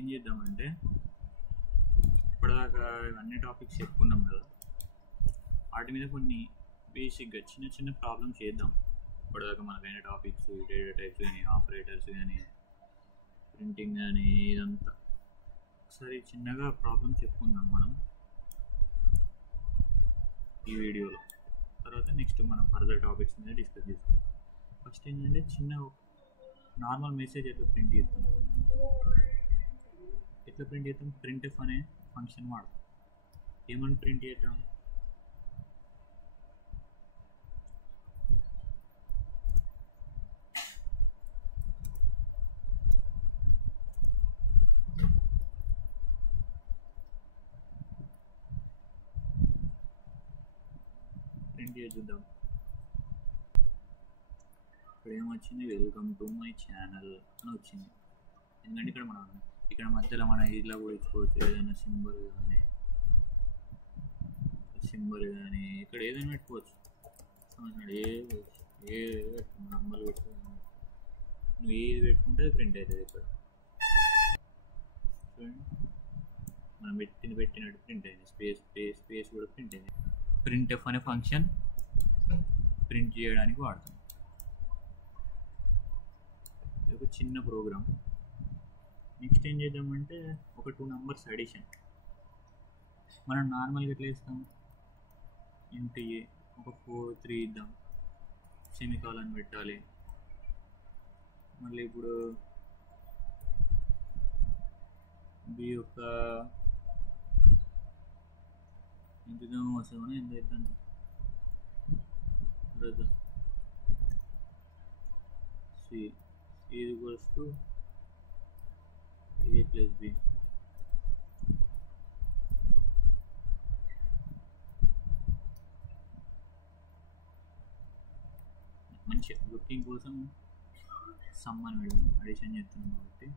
ఏం చేద్దామంటే ఇప్పటిదాకా అన్ని టాపిక్స్ చెప్పుకున్నాం కదా, వాటి మీద కొన్ని బేసిక్గా చిన్న చిన్న ప్రాబ్లమ్స్ చేద్దాం. ఇప్పటిదాకా మనకైన టాపిక్స్, డేటా టైప్స్ కానీ, ఆపరేటర్స్ కానీ, ప్రింటింగ్ కానీ, ఇదంతా ఒకసారి చిన్నగా ప్రాబ్లమ్స్ చెప్పుకుందాం మనం ఈ వీడియోలో. తర్వాత నెక్స్ట్ మనం ఫర్దర్ టాపిక్స్ మీద డిస్కస్ చేస్తాం. ఫస్ట్ ఏంటంటే చిన్న నార్మల్ మెసేజ్ ఎట్లా ప్రింట్ చేస్తాం. ప్రింట్ఎఫ్ అనే ఫంక్షన్ వాడతాం. ఏమని ప్రింట్ చేద్దాం? ప్రింట్ చేద్దాం. ఇక్కడ ఏమొచ్చింది? వెల్కమ్ టు మై ఛానల్ అని వచ్చింది. ఎందుకంటే ఇక్కడ మధ్యలో మన ఇట్లా కూడా ఇచ్చుకోవచ్చు. ఏదైనా సింబల్ కానీ ఇక్కడ ఏదైనా పెట్టుకోవచ్చు. ఏ నంబర్లు పెట్టుకో, నువ్వు ఏది పెట్టుకుంటే అది ప్రింట్ అవుతుంది. ఇక్కడ చూడండి, మనం పెట్టినట్టు ప్రింట్ అయింది. స్పేస్ కూడా ప్రింట్ అయింది. ప్రింట్ఎఫ్ అనే ఫంక్షన్ ప్రింట్ చేయడానికి వాడతాం. ఇది ఒక చిన్న ప్రోగ్రామ్. నెక్స్ట్ ఏం చేద్దామంటే ఒక 2 numbers అడిషన్. మనం నార్మల్గా ఎట్లా ఇస్తాం? ఇంటి ఒక 4 3 ఇద్దాం, సెమికాలన్ పెట్టాలి. మళ్ళీ ఇప్పుడు బి యొక్క ఇంటిదేమో 7 ఎంత ఇద్దాం? C equals to a plus b. మంచి లుకింగ్ కోసం సమ్ అని పెడదాం, అడిషన్ చేస్తున్నాం కాబట్టి.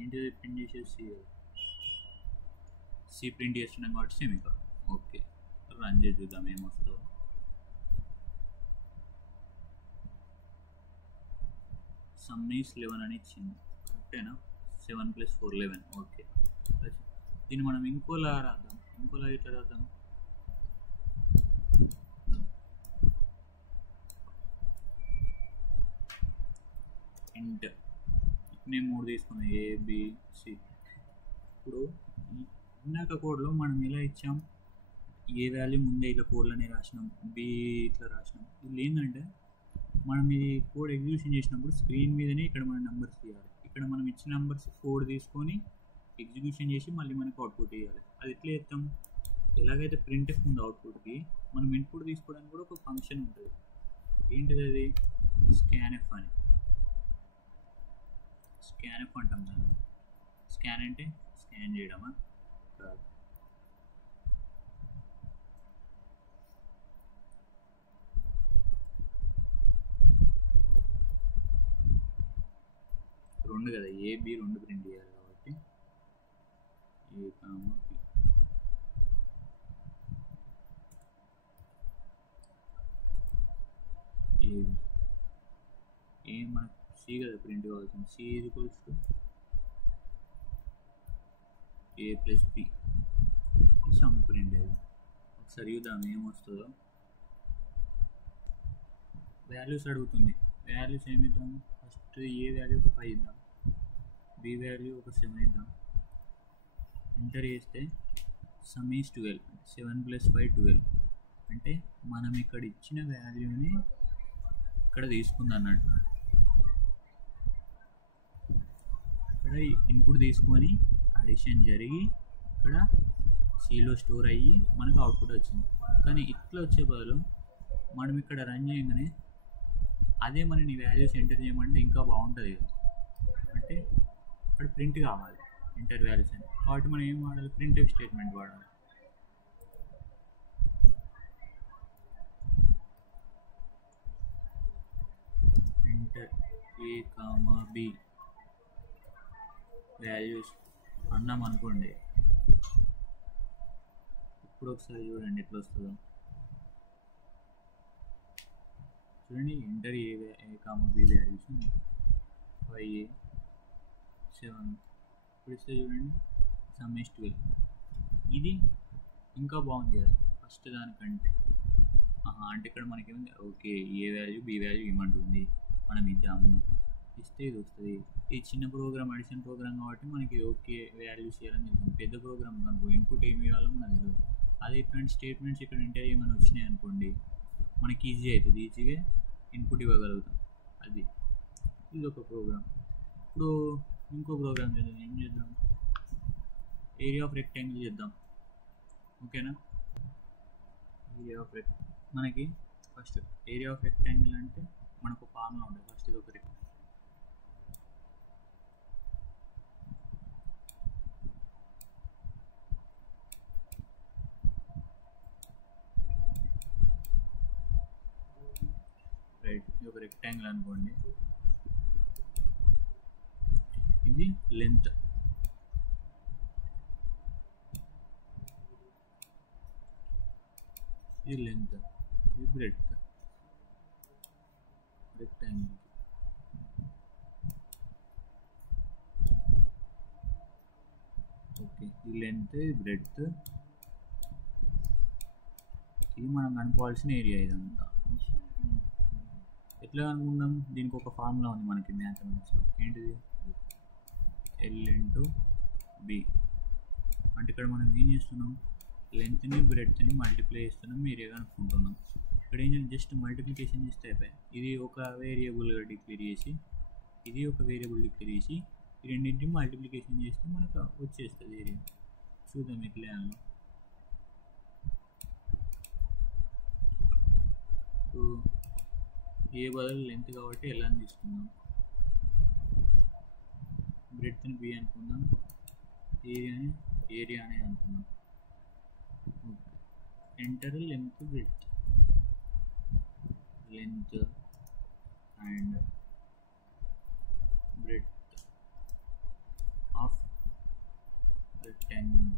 ఏంటిది ప్రింట్ చేసేసి సి ప్రింట్ చేస్తున్నాం కాబట్టి సెమికాలన్. ఓకే, రన్ చేసి చూద్దాం ఏమొస్తుందో. సమ్ ఈస్ 11 అని ఇచ్చింది. కరెక్టేనా? 7 + 4 11. ఓకే, దీన్ని మనం ఇంకోలా రాద్దాం. ఇట్లా రాద్దాం. ఇంట్ నేను 3 తీసుకున్నాం, ABC. ఇప్పుడు ఇందాక కోడ్లో మనం ఎలా ఇచ్చాం? ఏ వాల్యూ ముందే ఇట్లా కోడ్లనే రాసినాం, బి ఇట్లా రాసినాం. ఇది ఏంటంటే మనం ఈ కోడ్ ఎగ్జిక్యూషన్ చేసినప్పుడు స్క్రీన్ మీదనే ఇక్కడ మన నెంబర్స్ తీయాలి. ఇక్కడ మనం ఇచ్చిన నెంబర్స్ 4 తీసుకొని ఎగ్జిక్యూషన్ చేసి మళ్ళీ మనకు అవుట్పుట్ ఇవ్వాలి. అది ఎట్లా చేస్తాం? ఎలాగైతే ప్రింట్ఎఫ్ ఉంది అవుట్పుట్కి, మనం ఇన్పుట్ తీసుకోవడానికి కూడా ఒక ఫంక్షన్ ఉంటుంది. ఏంటిది అది? స్కాన్ఎఫ్ అని. స్కాన్ఎఫ్ అంటాం దాన్ని. స్కాన్ అంటే స్కాన్ చేయడమా? కాదు. రెండు కదా, AB 2 ప్రింట్ చేయాలి కాబట్టి A, B. ఏ మనకు C కదా ప్రింట్ కావాల్సింది. C equals to A + B. Some print అయ్యింది. ఒకసారి చూద్దాం ఏమొస్తుందో. వాల్యూస్ అడుగుతుంది. వాల్యూస్ ఏమి ఇద్దాం? ఫస్ట్ ఏ వాల్యూ ఒక 5 ఇద్దాం, బి వాల్యూ ఒక 7 ఇద్దాం. ఎంటర్ చేస్తే సమ్ ఈస్ 12. 7 + 5 12. అంటే మనం ఇక్కడ ఇచ్చిన వాల్యూని ఇక్కడ తీసుకుంది అన్నట్టు. ఇక్కడ ఇన్పుట్ తీసుకొని అడిషన్ జరిగి ఇక్కడ సిలో స్టోర్ అయ్యి మనకు అవుట్పుట్ వచ్చింది. కానీ ఇట్లా వచ్చే బదులు మనం ఇక్కడ రన్ చేయగానే అదే మనని వాల్యూస్ ఎంటర్ చేయమంటే ఇంకా బాగుంటుంది కదా. అంటే ఇక్కడ ప్రింట్ కావాలి ఎంటర్ వాల్యూస్ అని. కాబట్టి మనం ఏం వాడాలి? ప్రింట్ఎఫ్ స్టేట్మెంట్ వాడాలి. ఎంటర్ A, B వాల్యూస్ అన్నాం అనుకోండి. ఇప్పుడు ఒకసారి చూడండి ఎట్లా వస్తుందో. చూడండి enter A comma B values 5a 7. ఇప్పుడు ఇస్తే చూడండి సమ్ ఈస్ 12. ఇది ఇంకా బాగుంది కదా ఫస్ట్ దానికంటే. అంటే ఇక్కడ మనకేముంది, ఓకే ఏ వాల్యూ బి వాల్యూ ఇవ్వమంటుంది, మనం ఇద్దాము, ఇస్తే ఇది వస్తుంది. ఈ చిన్న ప్రోగ్రామ్ అడిషన్ ప్రోగ్రామ్ కాబట్టి మనకి ఓకే వాల్యూస్ ఇవ్వాలని తెలిసింది. పెద్ద ప్రోగ్రామ్ కనుకో ఇన్పుట్ ఏమి ఇవ్వాలో మనకు తెలియదు. అదే ఇట్లాంటి స్టేట్మెంట్స్ ఇక్కడ ఎంటర్ ఏమైనా వచ్చినాయి అనుకోండి మనకి ఈజీ అవుతుంది, ఈజీగా ఇన్పుట్ ఇవ్వగలుగుతాం. అది ఇది ఒక ప్రోగ్రామ్. ఇప్పుడు ఇంకో ప్రోగ్రామ్ చేద్దాం. ఏం చేద్దాం, ఏరియా ఆఫ్ రెక్టాంగిల్ చేద్దాం. ఓకేనా, ఏరియా ఆఫ్ మనకి ఫస్ట్ ఏరియా ఆఫ్ రెక్టాంగిల్ అంటే మనకు ఫార్ములా ఉంటుంది. ఫస్ట్ ఇది ఒక రైట్, ఇది ఒక రెక్టాంగిల్ అనుకోండి. ఇది లెంత్, ఇది లెంత్, ఇది బ్రెడ్త్ రెక్టాంగిల్. ఓకే, ఇది లెంత్, ఇది బ్రెడ్త్, ఇది మనం కనుక్కోవాల్సిన ఏరియా. ఇదంతా ఎట్లా అనుకుందాం, దీనికి ఒక ఫార్ములా ఉంది మనకి మ్యాథమెటిక్స్లో. ఏంటిది, ఎల్ ఇంటూ బి. అంటే ఇక్కడ మనం ఏం చేస్తున్నాం, లెంత్ని బ్రెడ్త్ని మల్టిప్లై చేస్తున్నాం, ఏరియా కనుక్కుంటున్నాం. ఇక్కడ ఏం చేయాలి, జస్ట్ మల్టిప్లికేషన్ చేస్తే అయిపోయాయి. ఇది ఒక వేరియబుల్గా డిక్లేర్ చేసి, ఇది ఒక వేరియబుల్ డిక్లేర్ చేసి, ఈ రెండింటిని మల్టిప్లికేషన్ చేస్తే మనకు వచ్చేస్తుంది ఏరియా. చూద్దాం ఎట్లా అన్నా. ఏ బదులు లెంత్ కాబట్టి ఎలా అని తీసుకుందాం, బ్రెడ్త్ని బి అనుకుందాం, ఏరియా అనే అనుకుందాం. Okay, enter length breadth, length and breadth of rectangle.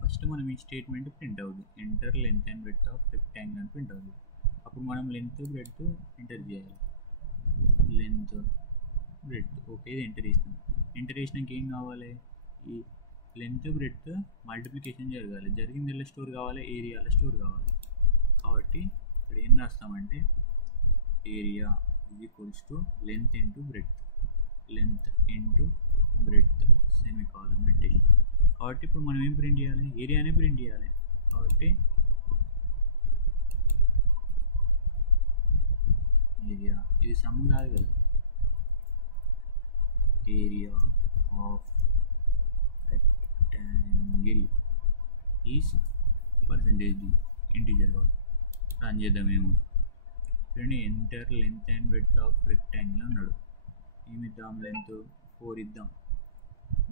First మనం ఈ స్టేట్మెంట్ ప్రింట్ అవుతుంది, enter length and breadth of rectangle అని ప్రింట్ అవుతుంది. అప్పుడు మనం లెంత్ బ్రెడ్త్ ఎంటర్ చేయాలి, లెంత్ బ్రెడ్త్. ఓకే, ఇది ఎంటర్ చేస్తాం. ఎంటర్ చేసినాక ఏం కావాలి, ఈ లెంత్ బ్రెడ్త్ మల్టిప్లికేషన్ జరగాలి. జరిగింది ఎలా స్టోర్ కావాలి, ఏరియాలో స్టోర్ కావాలి. కాబట్టి ఇక్కడ ఏం రాస్తామంటే area is equals to length into breadth, length into breadth semicolon పెట్టేసి. కాబట్టి ఇప్పుడు మనం ఏం ప్రింట్ చేయాలి, ఏరియానే ప్రింట్ చేయాలి. కాబట్టి ఏరియా, ఇది సమ్ కాదు కదా, area of rectangle is percentage integer కాబట్టి రన్ చేద్దాం. ఏమో చూడండి, enter length and breadth of rectangle అన్నాడు. ఏమిద్దాం, లెంత్ 4 ఇద్దాం,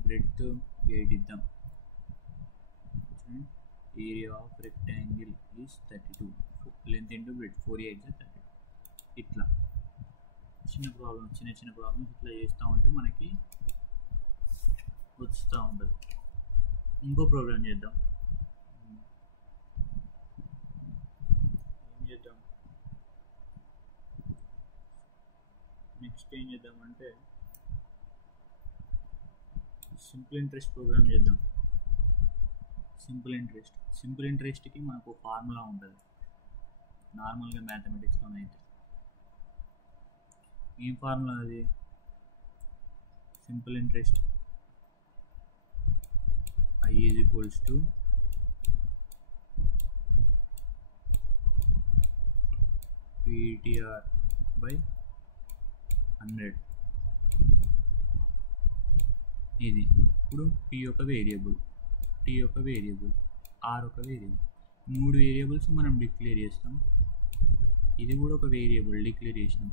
బ్రెడ్త్ 8 ఇద్దాం. Area of rectangle is 32, length into breadth 4 8 32. ఇట్లా చిన్న ప్రాబ్లమ్స్ ఇట్లా చేస్తూ ఉంటే మనకి వస్తూ ఉంటుంది. ఇంకో ప్రోగ్రామ్ చేద్దాం. ఏం చేద్దాం, నెక్స్ట్ ఏం చేద్దామంటే సింపుల్ ఇంట్రెస్ట్ ప్రోగ్రామ్ చేద్దాం. సింపుల్ ఇంట్రెస్ట్కి మనకు ఫార్ములా ఉంటుంది నార్మల్గా మ్యాథమెటిక్స్లోనైతే. ఏం ఫార్ములా అది, simple interest I is equals to PTR by 100. ఇది ఇప్పుడు P ఒక వేరియబుల్, T ఒక వేరియబుల్, R ఒక వేరియబుల్, 3 వేరియబుల్స్ మనం డిక్లేర్ చేస్తాం. ఇది కూడా ఒక వేరియబుల్ డిక్లేర్ చేసినాం.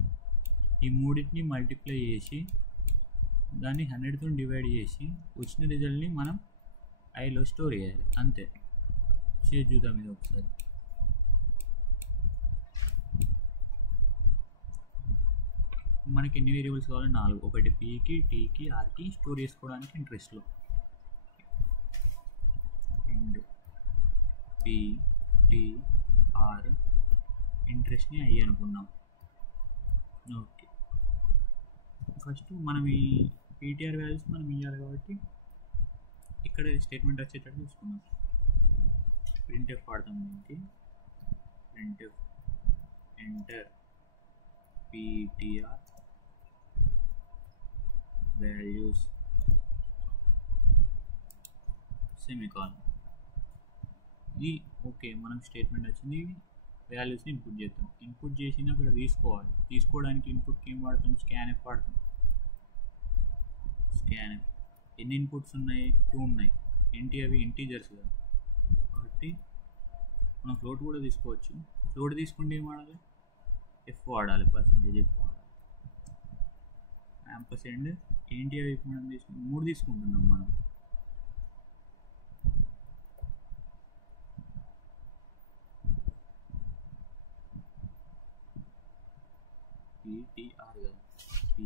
ఈ మూడింటిని మల్టిప్లై చేసి దాన్ని 100తో డివైడ్ చేసి వచ్చిన రిజల్ట్ని మనం ఐలో స్టోర్ చేయాలి. అంతే, చేసి చూద్దాం ఇది ఒకసారి. మనకి ఎన్ని వేరియబుల్స్ కావాలి, 4. ఒకటి పీకి, టీకి, ఆర్కి స్టోర్ చేసుకోవడానికి ఇంట్రెస్ట్లో. అండ్ PTR ఇంట్రెస్ట్ని ఐ అనుకుందాం. ఓకే, ఫస్ట్ మనం ఈ PTR వాల్యూస్ మనం ఇవ్వాలి కాబట్టి ఇక్కడ స్టేట్మెంట్ వచ్చేటట్టు చూసుకుందాం. ప్రింట్ఎఫ్ వాడతాం దీనికి. Printf enter PTR values semicolon. ఇది ఓకే, మనం స్టేట్మెంట్ వచ్చింది, వాల్యూస్ని ఇన్పుట్ చేద్దాం. ఇన్పుట్ చేసిన అక్కడ తీసుకోవాలి. తీసుకోవడానికి ఇన్పుట్కి ఏం వాడతాం? స్కాన్ఎఫ్ వాడతాం. స్కాన్ఎఫ్ ఎన్ని ఇన్పుట్స్ ఉన్నాయి? 2 ఉన్నాయి. ఏంటి అవి? ఇంటీజర్స్ కదా, కాబట్టి మనం ఫ్లోట్ కూడా తీసుకోవచ్చు. ఫ్లోట్ తీసుకుంటే ఏం వాడాలి? ఎఫ్ వాడాలి, %f వాడాలి. యాంపర్సెండ్ ఏంటి అవి? మనం 3 తీసుకుంటున్నాం మనం. PTR కదా, P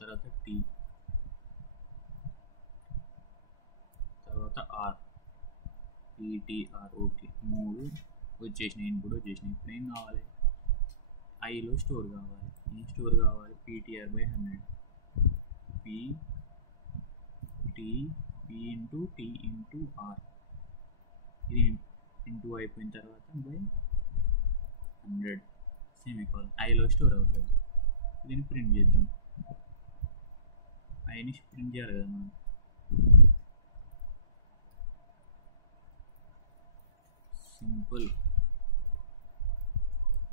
తర్వాత T తర్వాత R, PTR. ఓకే, 3 వచ్చేసినాయి, ఇన్పుట్ వచ్చేసినాయి. ఇప్పుడు ఏం కావాలి? ఐలో స్టోర్ కావాలి. ఏం స్టోర్ కావాలి? PTR/100. P into T into R. ఇది ఇంటూ అయిపోయిన తర్వాత /100 సెమికాలన్. ఐలో స్టోర్ అవుతుంది. దీన్ని ప్రింట్ చేద్దాం. ఐని ప్రింట్ చేయాలి కదా మనం. సింపుల్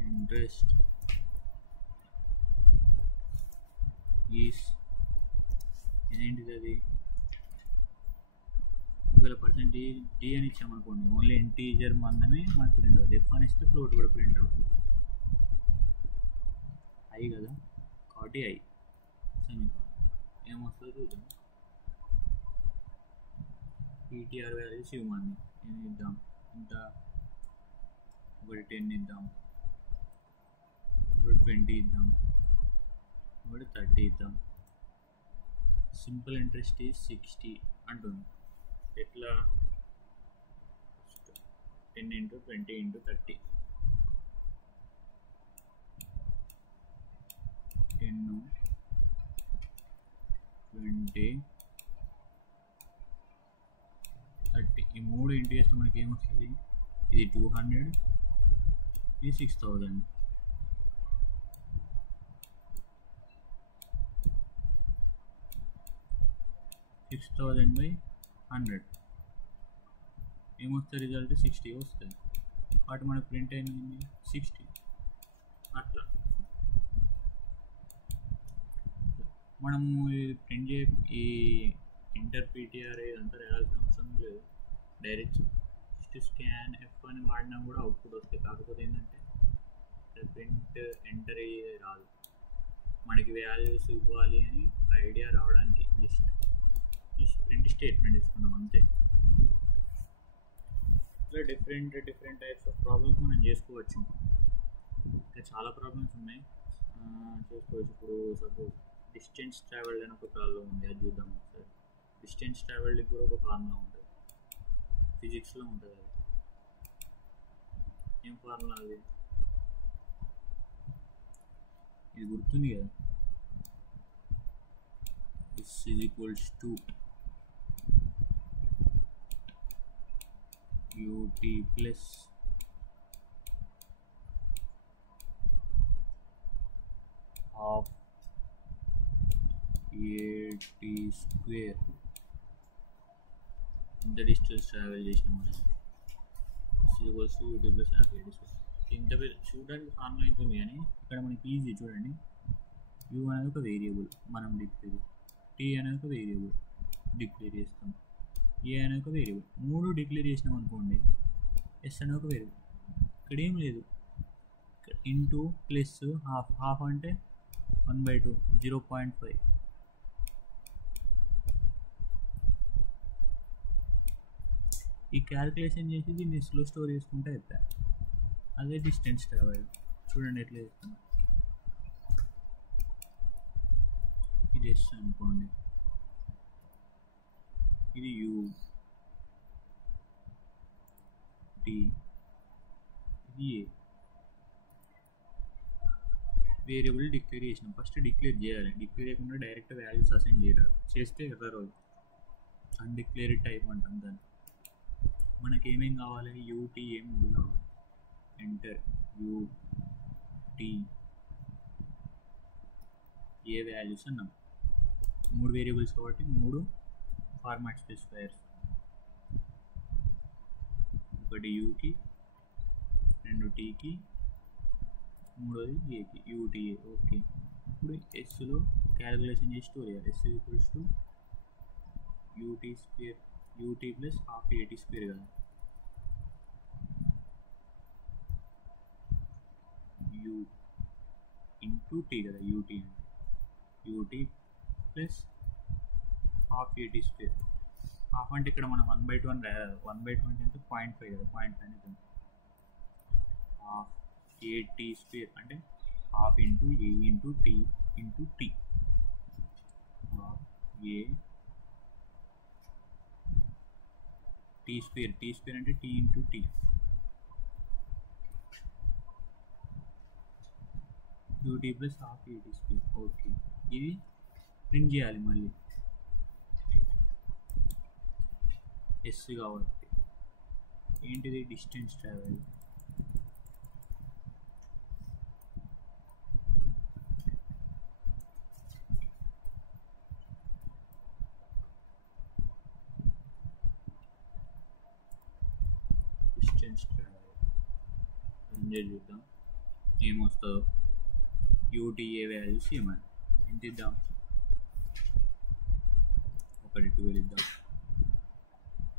ఇంట్రెస్ట్ ఈస్ ఏంటిది? అది ఒకవేళ %d అని ఇచ్చామనుకోండి, ఓన్లీ ఇంటీజర్ మందమే మనకు ప్రింట్ అవుతుంది. ఎఫ్ అని ఇస్తే ఫ్లోట్ కూడా ప్రింట్ అవుతుంది. ఐ కదా, కాబట్టి ఐ సెమికాలన్. ఏమొస్తుందో చూద్దాం. PTR వాల్యూస్ ఇవ్వమని ఏమి ఇద్దాం? ఇంత ఒకటి 10 ఇద్దాం, ఒకటి 20 ఇద్దాం, ఒకటి 30 ఇద్దాం. సింపుల్ ఇంట్రెస్ట్ ఈజ్ 60 అంటుంది. ఎట్లా? 10 × 20 × 30. 10, 20, 30. ఈ 3 ఇంటూ చేస్తే మనకి ఏమొస్తుంది? ఇది 200, ఇది 6000. 6000/100 ఏమొస్తుంది? రిజల్ట్ 60 వస్తుంది. వాటి మనకు ప్రింట్ అయింది 60. అట్లా మనము ప్రింట్ ఈ ఎంటర్ PTR ఇదంతా రాయాల్సిన అవసరం లేదు. డైరెక్ట్ స్కాన్ ఎఫ్ అని వాడినా కూడా అవుట్పుట్ వస్తాయి. కాకపోతే ఏంటంటే ప్రింట్ ఎంటర్ రాదు. మనకి వాల్యూస్ ఇవ్వాలి అని ఒక ఐడియా రావడానికి జస్ట్ ప్రింట్ స్టేట్మెంట్ ఇస్తున్నాం అంతే. ఇట్లా డిఫరెంట్ టైప్స్ ఆఫ్ ప్రాబ్లమ్స్ మనం చేసుకోవచ్చు. ఇంకా చాలా ప్రాబ్లమ్స్ ఉన్నాయి చేసుకోవచ్చు. ఇప్పుడు సపోజ్ డిస్టెన్స్ ట్రావెల్డ్ అని ఒక ప్రాబ్లం ఉంది, అది చూద్దాం ఒకసారి. డిస్టెన్స్ ట్రావెల్డ్కి కూడా ఒక ఫార్ములా ఉంటుంది, ఫిజిక్స్లో ఉంటుంది. అది ఏం ఫార్ములా? అది ఇది గుర్తుంది కదా, S = ut plus half at² ఇంత డిస్టెన్స్ ట్రావెల్ చేసినాం మనం. S = ut plus half at². ఇంత చూడడానికి ఫార్ములా అవుతుంది, కానీ ఇక్కడ మనకి ఈజీ చూడండి. u అనేది ఒక వేరియబుల్ మనం డిక్లేర్, t అనేది ఒక వేరియబుల్ డిక్లేర్ చేస్తాం, a అనేది ఒక వేరియబుల్. 3 డిక్లేర్ చేసినాం అనుకోండి, s అనేది ఒక వేరియబుల్. ఇక్కడ ఏం లేదు, ఇంటూ ప్లస్ హాఫ్ అంటే 1/2, 0.5. ఈ క్యాల్కులేషన్ చేసి దీన్ని స్లో స్టోర్ చేసుకుంటే అయిపోయాయి. అదే డిస్టెన్స్ ట్రావెల్. చూడండి ఎట్లా చేస్తున్నాం. ఇది S అనుకోండి, ఇది U, టీ, ఇది ఏ. వేరియబుల్ డిక్లేర్ చేసినాం, ఫస్ట్ డిక్లేర్ చేయాలి. డిక్లేర్ చేయకుండా డైరెక్ట్ వాల్యూస్ అసైన్ చేయరాదు, చేస్తే ఎర్రర్ అవుతుంది. అన్డిక్లేర్డ్ టైప్ అంటాం దాన్ని. మనకి ఏమేం కావాలి, యూటీ ఏ 3 కావాలి. ఎంటర్ యూటీ ఏ వాల్యూస్ అన్నాం. 3 వేరియబుల్స్ కాబట్టి 3 ఫార్మాట్ స్పెసిఫైయర్స్, ఒకటి యూకి, 2 టీకి, 3ది ఏకి, యూటీఏ. ఓకే, ఇప్పుడు ఎస్లో క్యాలిక్యులేషన్ చేసి స్టోర్ చేయాలి. S equals to UT square, UT plus half AT square కదా, యూ ఇంటూ టీ కదా, యూటీ అంటే UT plus half AT square. Half అంటే ఇక్కడ మనం 1/2 రాయాలి. 1/2 అంటే 0.5 కదా, 0.5 అనేది హాఫ్ ఏటీ స్క్వేర్ అంటే half into A into T into T. Half A T square, T square అంటే T into T. UT plus half AT square. Okay, ఇది ప్రింట్ చేయాలి మళ్ళీ ఎస్ కాబట్టి. ఏంటిది, distance travel. Distance travel enjoy చూద్దాం ఏమొస్తుందో. UTA values ఏమని ఎంత ఇద్దాం, ఒకటి 12 ఇద్దాం,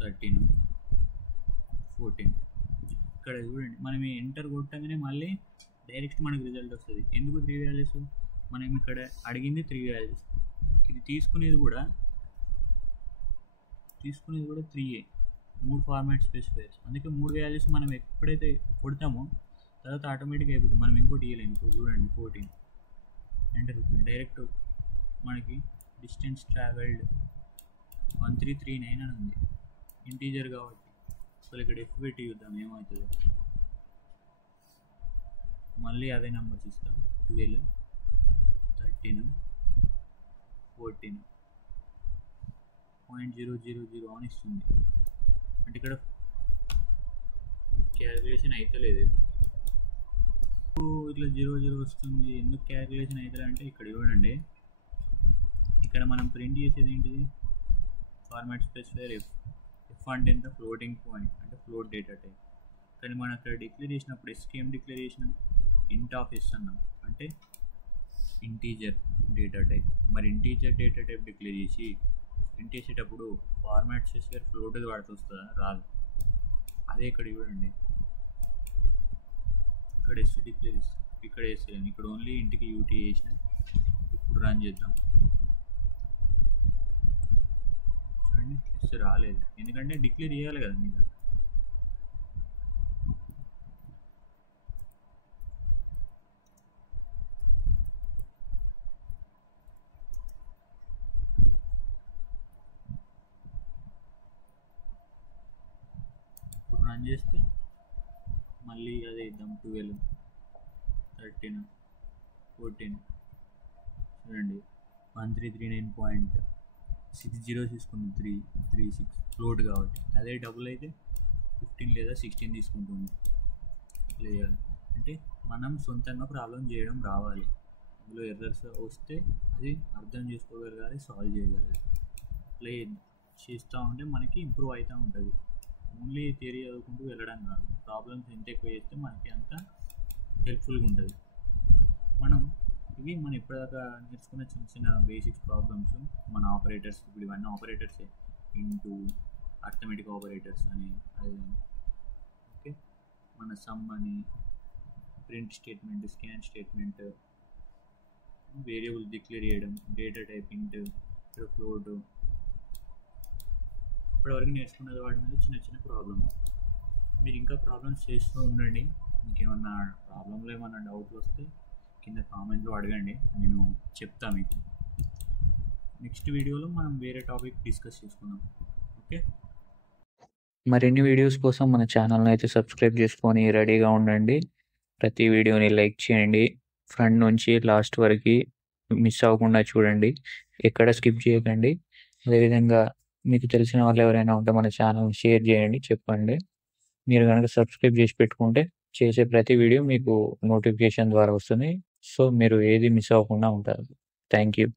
13, 14. ఇక్కడ చూడండి, మనం ఎంటర్ కొట్టగానే మళ్ళీ డైరెక్ట్ మనకు రిజల్ట్ వస్తుంది. ఎందుకు 3 వాల్యూస్, మనం ఇక్కడ అడిగింది 3 వాల్యూస్. ఇది తీసుకునేది కూడా 3A, 3 ఫార్మాట్ స్పెసిఫైర్స్. అందుకే 3 వాల్యూస్ మనం ఎప్పుడైతే కొడతామో తర్వాత ఆటోమేటిక్గా అయిపోతుంది. మనం ఇంకోటి ఇవ్వలేము. ఇప్పుడు చూడండి 14 ఎంటర్ డైరెక్ట్ మనకి డిస్టెన్స్ ట్రావెల్డ్ 1339 అని ఉంది, ఇంటీజర్ కాబట్టి. అసలు ఇక్కడ ఎఫ్ పెట్టి చూద్దాం ఏమవుతుందో. మళ్ళీ అదే నెంబర్స్ ఇస్తాం, 12, 13, 14, 0.000 అని ఇస్తుంది. అంటే ఇక్కడ క్యాలిక్యులేషన్ అవుతలేదు. ఇట్లా 00 వస్తుంది, ఎందుకు క్యాలిక్యులేషన్ అవుతుంది అంటే ఇక్కడ చూడండి, ఇక్కడ మనం ప్రింట్ చేసేది ఏంటిది, ఫార్మాట్ స్పెసిఫైర్ ఎఫ్. ఎఫ్ అంటే ఎంత, ఫ్లోటింగ్ పాయింట్ అంటే ఫ్లోట్ డేటా టైప్. కానీ మనం అక్కడ డిక్లేర్ చేసినప్పుడు ఎస్కి ఏం డిక్లేర్ చేసినాం, ఇంట్ ఆఫ్ ఎస్ అన్నాం, అంటే ఇంటీజర్ డేటా టైప్. మరి ఇంటీజర్ డేటా టైప్ డిక్లేర్ చేసి ప్రింట్ చేసేటప్పుడు ఫార్మాట్ స్పెసిఫైర్ ఫ్లోట్ వాడుతూ వస్తుందా, రాదు. అదే ఇక్కడ చూడండి, ఇక్కడ ఎస్ డిక్లేర్ చేస్తాం, ఇక్కడ వేస్తాను, ఇక్కడ ఓన్లీ ఇంటికి యూటీ చేసిన. ఇప్పుడు రన్ చేద్దాం, చూడండి ఎస్ రాలేదు, ఎందుకంటే డిక్లేర్ చేయాలి కదా మీద. ఇప్పుడు రన్ చేస్తే మళ్ళీ అదే ఇద్దాం, 12, 13, 14. చూడండి 1339.60 తీసుకుంటుంది, 336 ఫ్లోట్ కాబట్టి. అదే డబుల్ అయితే 15 లేదా 16 తీసుకుంటుంది. అట్లా చేయాలి. అంటే మనం సొంతంగా ప్రాబ్లం చేయడం రావాలి. అందులో ఎర్రర్స్ వస్తే అది అర్థం చేసుకోగలగాలి, సాల్వ్ చేయగలగాలి. అట్లా చేస్తూ ఉంటే మనకి ఇంప్రూవ్ అవుతూ ఉంటుంది. ఓన్లీ థియరీ చదువుకుంటూ వెళ్ళడం కాదు, ప్రాబ్లమ్స్ ఎంత ఎక్కువ చేస్తే మనకి అంత హెల్ప్ఫుల్గా ఉంటుంది. ఇవి మనం ఇప్పటిదాకా నేర్చుకున్న చిన్న చిన్న బేసిక్స్ ప్రాబ్లమ్స్. మన ఆపరేటర్స్, ఇప్పుడు ఇవన్నీ ఆపరేటర్సే, ఇంటూ, అర్థమెటిక్ ఆపరేటర్స్ అని, అది ఓకే. మన సమ్ అని, print statement, scan statement, variable declare చేయడం, డేటా టైప్ ఇంట్, ఫ్లోట్, ఇప్పటివరకు నేర్చుకున్నది వాటి మీద చిన్న చిన్న ప్రాబ్లమ్స్. మీరు ఇంకా ప్రాబ్లమ్స్ చేస్తూ ఉండండి. మీకు ఏమన్నా ప్రాబ్లంలో ఏమన్నా డౌట్లు వస్తే కింద కామెంట్లో అడగండి, నేను చెప్తాను మీకు. నెక్స్ట్ వీడియోలో మనం వేరే టాపిక్ డిస్కస్ చేసుకుందాం. ఓకే. మరిన్ని వీడియోస్ కోసం మన ఛానల్ని అయితే సబ్స్క్రైబ్ చేసుకొని రెడీగా ఉండండి. ప్రతి వీడియోని లైక్ చేయండి. ఫ్రంట్ నుంచి లాస్ట్ వరకు మిస్ అవ్వకుండా చూడండి. ఎక్కడ స్కిప్ చేయకండి. అదేవిధంగా మీకు తెలిసిన వాళ్ళు ఎవరైనా ఉంటే మన ఛానల్ని షేర్ చేయండి, చెప్పండి. మీరు కనుక సబ్స్క్రైబ్ చేసి పెట్టుకుంటే చేసే ప్రతి వీడియో మీకు నోటిఫికేషన్ ద్వారా వస్తుంది. సో మీరు ఏది మిస్ అవ్వకుండా ఉంటారు. Thank you.